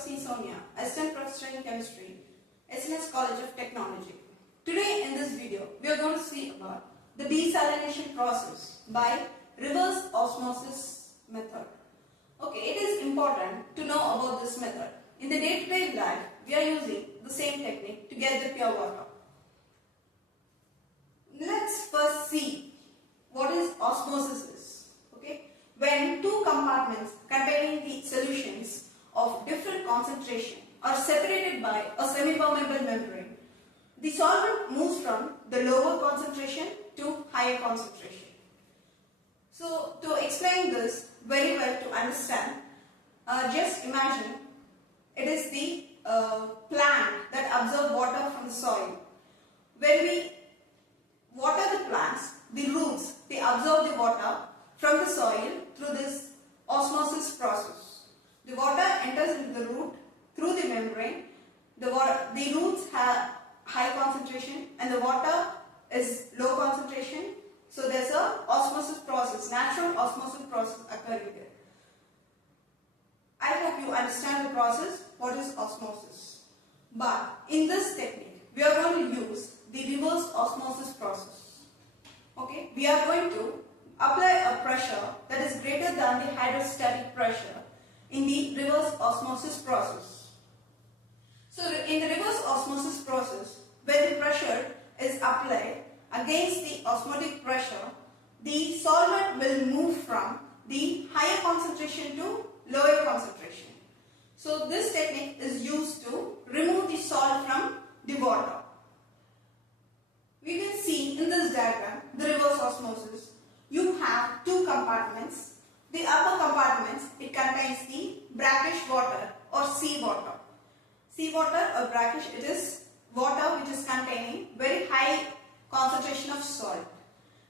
C. Sonia, Assistant Professor in Chemistry, SNS College of Technology. Today in this video, we are going to see about the desalination process by reverse osmosis method. Okay, it is important to know about this method. In the day-to-day life, we are using the same technique to get the pure water. Let's first see what is osmosis is. Okay, when two compartments containing the solutions of different concentration are separated by a semi-permeable membrane, the solvent moves from the lower concentration to higher concentration. So, to explain this very well to understand, just imagine it is the plant that absorbs water from the soil. When we water the plants, the roots, they absorb the water from the soil through this osmosis process. The water enters into the root through the membrane. The roots have high concentration and the water is low concentration. So there's a osmosis process, natural osmosis process occurring there. I hope you understand the process, what is osmosis. But in this technique, we are going to use the reverse osmosis process. Okay, we are going to apply a pressure that is greater than the hydrostatic pressure in the reverse osmosis process. So in the reverse osmosis process, where the pressure is applied against the osmotic pressure, the solvent will move from the higher concentration to lower concentration. So this technique is used to remove the salt from the water. We can see in this diagram the reverse osmosis. You have two compartments. The upper compartments, it contains the brackish water or seawater. Seawater or brackish, it is water which is containing very high concentration of salt.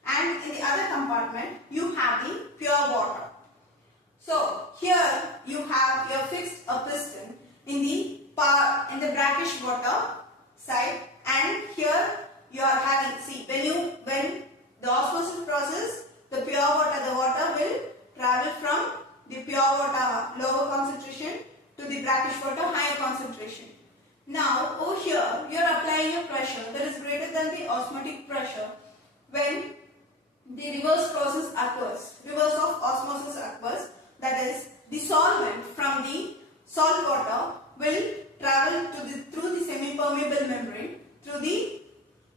And in the other compartment, you have the pure water. So here you fixed a piston in the brackish water side, and here you are having, see, when the osmosis process, the pure water, the water will travel from the pure water lower concentration to the brackish water higher concentration. Now over here you are applying a pressure that is greater than the osmotic pressure when the reverse process occurs, reverse of osmosis occurs, that is the solvent from the salt water will travel through the semi-permeable membrane through the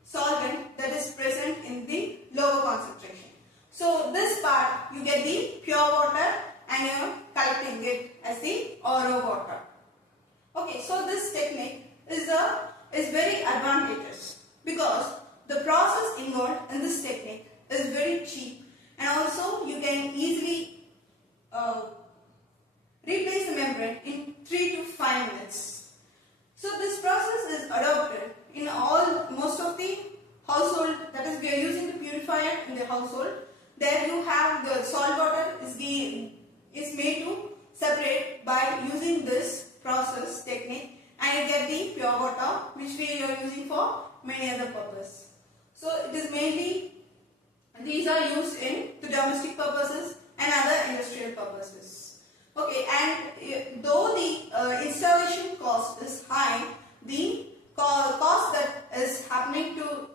solvent that is present in the lower concentration. So this part you get the pure water and you are collecting it as the RO water. Okay, so this technique is very advantageous because the process involved in this technique is very cheap, and also you can easily replace the membrane in 3 to 5 minutes. So this process is adopted in most of the household, that is we are using the purifier in the household. There you have the salt water is made to separate by using this process technique, and you get the pure water which we are using for many other purposes. So it is mainly, these are used in the domestic purposes and other industrial purposes. Okay, and though the installation cost is high, the cost that is happening to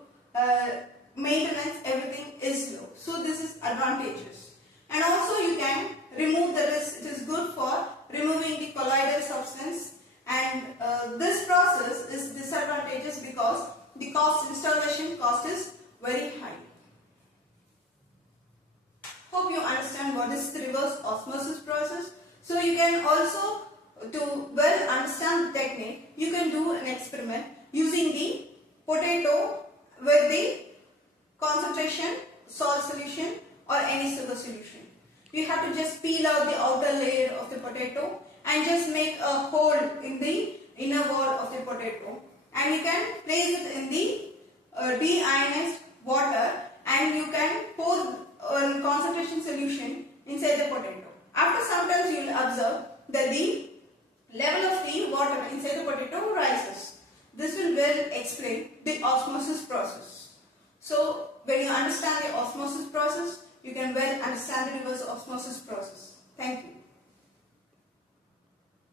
maintenance, everything is low. So this is advantageous. And also you can remove the risk. It is good for removing the colloidal substance, and this process is disadvantageous because the installation cost is very high. Hope you understand what is the reverse osmosis process. So you can also, to well understand the technique, you can do an experiment using the potato with the concentration salt solution or any sugar solution. You have to just peel out the outer layer of the potato and just make a hole in the inner wall of the potato, and you can place it in the deionized water, and you can pour a concentration solution inside the potato. After some time you will observe that the level of the water inside the potato rises. This will well explain the osmosis process. So when you understand the osmosis process, you can well understand the reverse osmosis process. Thank you.